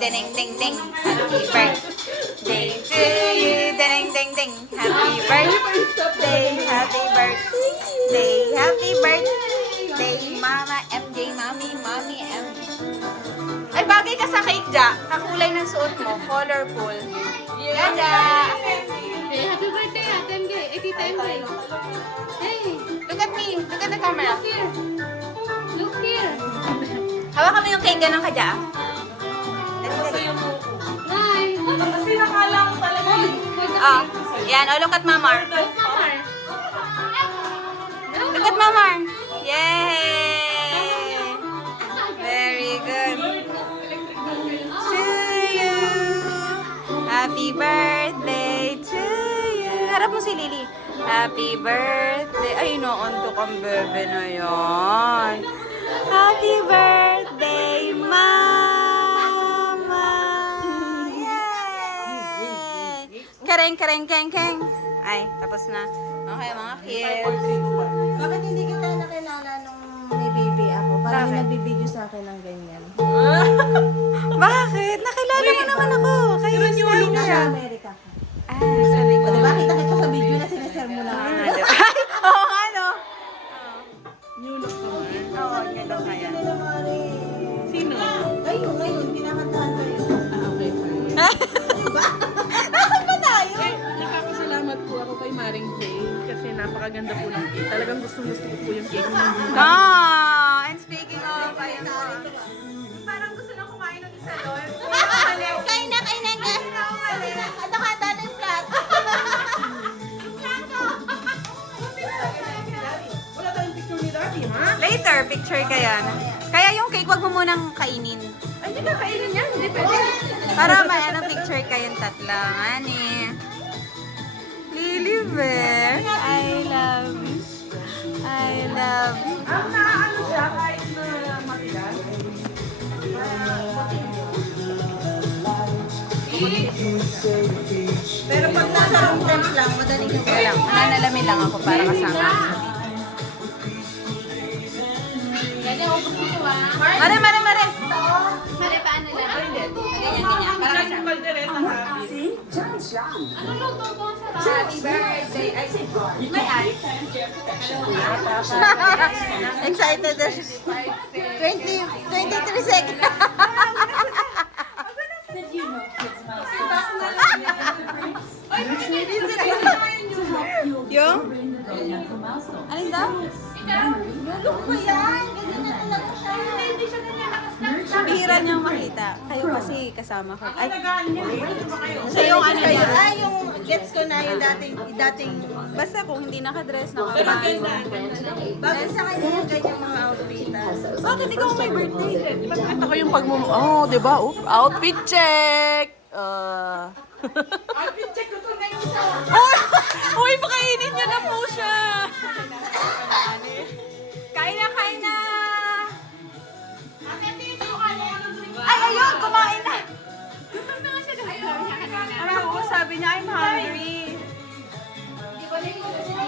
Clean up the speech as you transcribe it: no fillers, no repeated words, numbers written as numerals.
ding ding ding. Happy birthday to you, ding ding ding. Happy birthday, happy birthday, happy birthday, Mama MJ, Mommy MJ. Ay, bagay ka sa cake, Ja. Kakulay ng suot mo, colorful. Jaja! Hey, happy birthday, Ate MJ. Tita MJ. Hey, Look at me, look at the camera. look here. Look here. Hawakan mo yung cake, ganun ka, Ja. Let's see. Hi. Kasi nakala ko talaga yun. Oh, yan. Oh, look at Mamar. Look, Mamar. Look at Mamar. Yay! Very good. To you. Happy birthday to you. Harap mo si Lily. Happy birthday. Ay, inaantok ang bebe na yan. Happy birthday, Mama. Yay! Kareng, kareng, keng, keng. Ay, tapos na. Okay, mga kids. Bakit hindi kita nakilala nung may baby ako? Parang may nagbibideo sa akin ng ganyan. Bakit? Nakilala mo naman ako. Kayo yung style Nasa niya. Amerika ka. Ah, sabi ko. O diba, kita kita sa video na sinashare mo lang. Ay, oo nga, no? New look naman. Oo, yun lang kaya. Ano naman eh. Sino? Kayo, ngayon, kinakantahan kayo. Okay, fine. Nasaan ba tayo? Nakakasalamat po ako kay Maring Faye kasi napakaganda po ng cake. Talagang gusto ko po yung cake. Ah, and speaking of, ayun po. Parang gusto na kumain ng isa doon. Kain na nga. Handa na yung plato. Wala tayong picture ni Daddy, ha? Later, picture ka yan. Kaya yung cake, wag mo munang kainin. Ay, hindi ka kainin yan. Hindi pwede. Para may ano, picture kayong tatlo. Ani. Lily Bear, I love you. I love you. Ang naano siya kahit na matigas. Pero pag nasa room temp lang, madaling yung Kaya lang, nanalamin lang ako para kasama. Ganyan, ubos mo ko ah. Mare, mare, mare. Mali, paano lang? Ganyan, ganyan. Para Siya yung kaldereta happy. Ano luto ko sa Happy birthday. Ay, may ice. Excited na siya. 23 seconds. Yung? Alin daw? Lulok ko yan. Ganyan na talaga siya. Hindi siya ganyan nakasnap. Bihira niyang makita. Kayo kasi kasama ko. Ay, Alagaan niya. Pwede ba kayo? sa yung ano niya. Ah, yung gets ko na yung dating Basta kung hindi nakadress, Pero nakapagod. ganda. bagay sa kanya yung ganyan mga outfitas. Bakit ikaw may birthday? Ito ko yung oh, di ba? Outfit check! Outfit check ko to na yung isa. Uy, pakainin niyo na po siya. Kain na, kain na. Ay, ayun, kumain na. Gutom na nga siya doon. Sabi niya kanina. Ano, sabi niya, ay